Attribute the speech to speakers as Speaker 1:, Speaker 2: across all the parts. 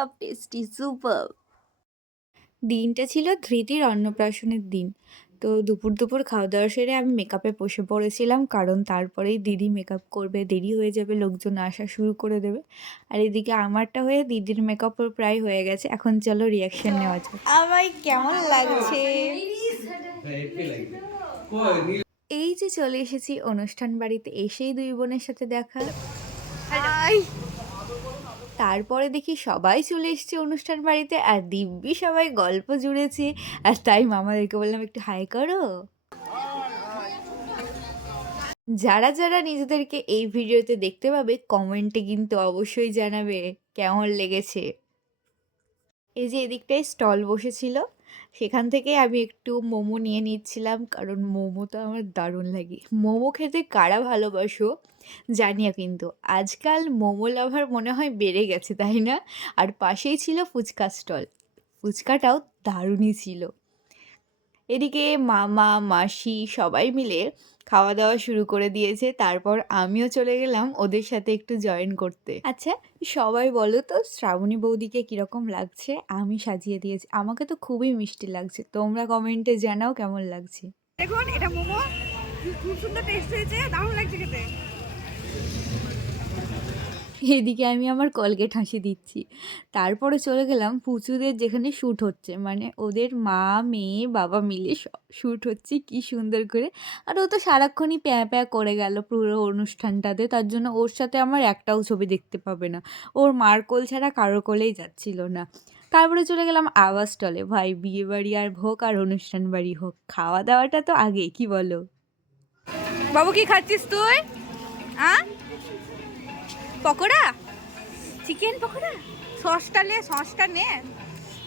Speaker 1: Super tasty super দিনটা ছিল ধৃতির অন্নপ্রাশনের দিন। তো দুপুর দুপুর খাওয়া দাওয়া সেরে আমি মেকআপে বসে পড়েছিলাম কারণ তারপরেই দিদি মেকআপ করবে দেরি হয়ে যাবে লোকজন আসা শুরু করে দেবে। আর এদিকে আমারটা হয়ে দিদির মেকআপও প্রায় হয়ে গেছে এখন চলো রিয়াকশন নেওয়া যাক। আমায় কেমন লাগছে? এই যে চলে এসেছি অনুষ্ঠান বাড়িতে এসেই দুই বোনের সাথে দেখা। হাই তারপরে দেখি সবাই চলে এসছে অনুষ্ঠান বাড়িতে আর দিব্যি সবাই গল্প জুড়েছে। আর তাই মামাদেরকে বললাম, একটু হাই করো। যারা যারা নিজেদেরকে এই ভিডিওতে দেখতে পাবে কমেন্টে কিন্তু অবশ্যই জানাবে কেমন লেগেছে। এই যে এদিকটায় স্টল বসেছিল। সেখান থেকে আমি একটু মোমো নিয়ে নিচ্ছিলাম। কারণ মোমো তো আমার দারুণ লাগে। মোমো খেতে কারা ভালোবাসো? জানিও কিন্তু। আজকাল মোমো লাভার মনে হয় বেড়ে গেছে, তাই না? আর পাশেই ছিল ফুচকা স্টল। ফুচকাটাও দারুণই ছিল। এদিকে মামা মাসি সবাই মিলে খাওয়া দাওয়া শুরু করে দিয়েছে। তারপর আমিও চলে গেলাম ওদের সাথে একটু জয়েন করতে। আচ্ছা সবাই বলো তো শ্রাবণী বৌদিকে কীরকম লাগছে? আমি সাজিয়ে দিয়েছি। আমাকে তো খুবই মিষ্টি লাগছে। তোমরা কমেন্টে জানাও কেমন লাগছে।
Speaker 2: দেখুন এটা মোমো। খুব সুন্দর টেস্ট হয়েছে দারুণ লাগছে খেতে।
Speaker 1: এদিকে আমি আমার কলগেট হাসি দিচ্ছি। তারপরে চলে গেলাম পুচুদের যেখানে শ্যুট হচ্ছে। মানে ওদের মা, মেয়ে, বাবা মিলে শ্যুট হচ্ছে। কি সুন্দর করে। আর ও তো সারাক্ষণই প্যাঁ প্যাঁ করে গেল পুরো অনুষ্ঠানটাতে। তার জন্য ওর সাথে আমার একটাও ছবি দেখতে পাবে না। ওর মার কোল ছাড়া কারও কোলেই যাচ্ছিল না। তারপরে চলে গেলাম আওয়াজ স্টলে। ভাই, বিয়ে বাড়ি আর হোক আর অনুষ্ঠান বাড়ি হোক। খাওয়া দাওয়াটা তো আগে কি বলো?
Speaker 2: বাবু, কি খাচ্ছিস তুই? আ? পকোড়া? চিকেন পকোড়া? সসটা নে সসটা নে।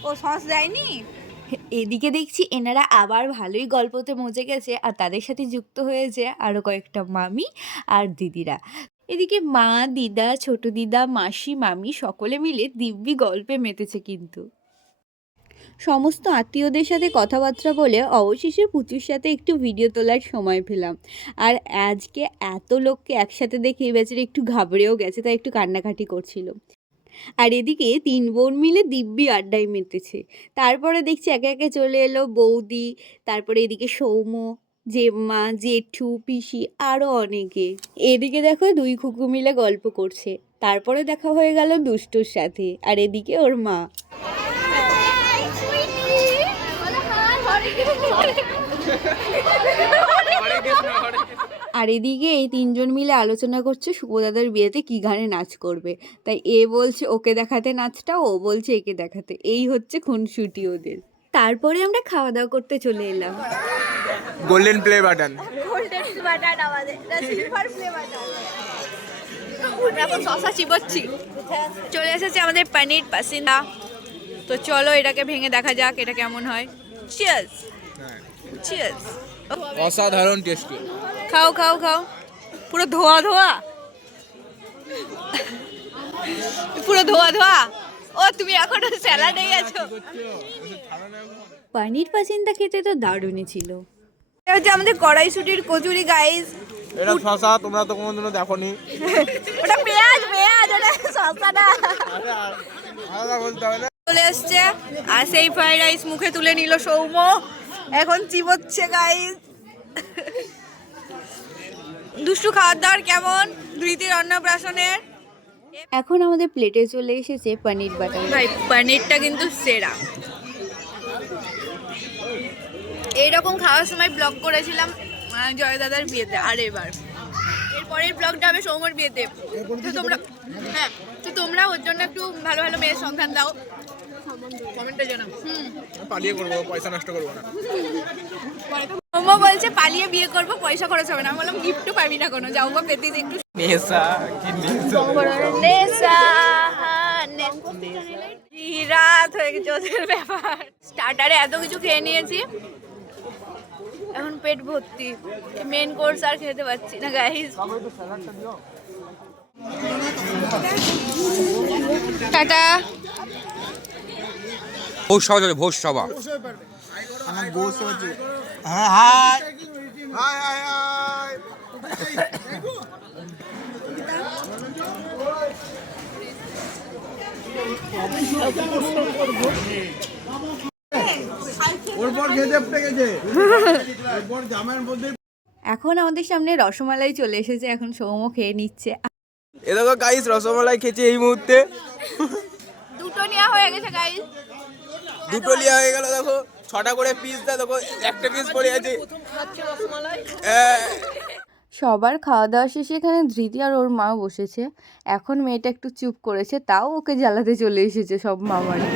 Speaker 2: ও সস দেয়নি?
Speaker 1: এদিকে দেখছি এনারা আবার ভালোই গল্পতে মজে গেছে, আর তাদের সাথে যুক্ত হয়েছে আরও কয়েকটা মামি আর দিদিরা। এদিকে মা, দিদা, ছোট দিদা, মাসি, মামি সকলে মিলে দিব্যি গল্পে মেতেছে কিন্তু। সমস্ত আত্মীয়দের সাথে কথাবার্তা বলে অবশেষে পুচুর সাথে একটু ভিডিও তোলার সময় পেলাম। আর আজকে এত লোককে একসাথে দেখে বেচারে একটু ঘাবড়েও গেছে, তাই একটু কান্নাকাটি করছিল। আর এদিকে তিন বোন মিলে দিব্যি আড্ডায় মেতেছে। তারপরে দেখছি একে একে চলে এলো বৌদি, তারপরে এদিকে সৌম্য, জেম্মা, জেঠু, পিসি আরও অনেকে। এদিকে দেখো দুই খুকু মিলে গল্প করছে। তারপরে দেখা হয়ে গেল দুষ্টুর সাথে। আর এদিকে ওর মা। আর এদিকে এই তিনজন মিলে আলোচনা করছে শুভদাদার বিয়েতে কি গানে নাচ করবে। তাই এ বলছে ওকে দেখাতে নাচটা ও বলছে একে দেখাতে। এই হচ্ছে খুনসুটি ওদের। তারপরে আমরা খাওয়া দাওয়া করতে চলে এলাম।
Speaker 3: Golden play button
Speaker 2: golden butter আমাদের। সিলভার প্লে বাটার আমরা এখন শশা চিবোচ্ছি। চলে এসেছে আমাদের পানির পাসিন্দা। তো চলো এটাকে ভেঙে দেখা যাক এটা কেমন হয়। চিয়ার্স চিয়ার্স
Speaker 3: অসাধারণ টেস্টি
Speaker 2: খাও খাও খাও। পুরো ধোয়া ধোয়া। পুরো ধোয়া ধোয়া। ও তুমি এখনও স্যালাডে আছো।
Speaker 1: পানির পাচিন্তা খেতে তো দারুণই ছিল।
Speaker 2: এটা হচ্ছে আমাদের কড়াইশুটির কচুরি গাইস
Speaker 3: এটা শশা তোমরা তো কোনোদিনও দেখোনি।
Speaker 2: ওটা পেঁয়াজ পেঁয়াজ ওটা শসা না।
Speaker 3: আলাদা বলতে হবে না।
Speaker 2: চলে এসছে আর সেই ফ্রাইড রাইস মুখে তুলে নিল সৌম্য। এখন চিবোচ্ছে গাইস দুষ্টু খাওয়ার দাওয়ার কেমন? ধৃতির অন্নপ্রাশনের
Speaker 1: এখন আমাদের প্লেটে চলে এসেছে পনির বাটার।
Speaker 2: ভাই পনিরটা কিন্তু সেরা। এইরকম খাওয়ার সময় ব্লগ করেছিলাম আহ, জয় দাদার বিয়েতে আর এবার। এরপরের ব্লগটা হবে সৌমর বিয়েতে। তো তোমরা হ্যাঁ তো তোমরা ওর জন্য একটু ভালো ভালো মেয়ের সন্ধান দাও। কমেন্টে জানাও
Speaker 3: পালিয়ে করব পয়সা নষ্ট করব না।
Speaker 2: মোমো বলছে পালিয়ে বিয়ে করব পয়সা খরচ হবে না। আমি বললাম গিফটও পাবি না কোনো। যাও বা পেতে একটু
Speaker 3: নেশা কি নেশা
Speaker 2: রাত হয়ে গেছে ওদের ব্যাপার। স্টার্টারে এত কিছু খেয়ে নিয়েছি। এখন পেট ভর্তি। মেন কোর্স আর খেতে পাচ্ছি না গাইস টাটা।
Speaker 4: ভোজ সভা চলে। ভোজ সভা
Speaker 3: হ্যাঁ
Speaker 1: এখন আমাদের সামনে রসমালাই চলে এসেছে এখন সৌম খেয়ে নিচ্ছে।
Speaker 3: এ দেখো গাইস রসমালাই খেয়েছে এই মুহূর্তে।
Speaker 2: দুটো নেওয়া হয়ে গেছে গাইস
Speaker 3: দুটো লিয়া হয়ে গেল দেখো। ছটা করে পিস দেয় দেখো একটা পিস পড়ে আছে।
Speaker 1: সবার খাওয়া দাওয়া শেষে এখানে ধৃতি আর ওর মা বসেছে। এখন মেয়েটা একটু চুপ করেছে তাও ওকে জ্বালাতে চলে এসেছে সব মামারা।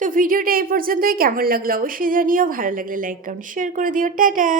Speaker 1: তো ভিডিওটা এই পর্যন্তই। কেমন লাগল অবশ্যই জানিও। ভালো লাগলে লাইক কমেন্ট শেয়ার করে দিও। টাটা!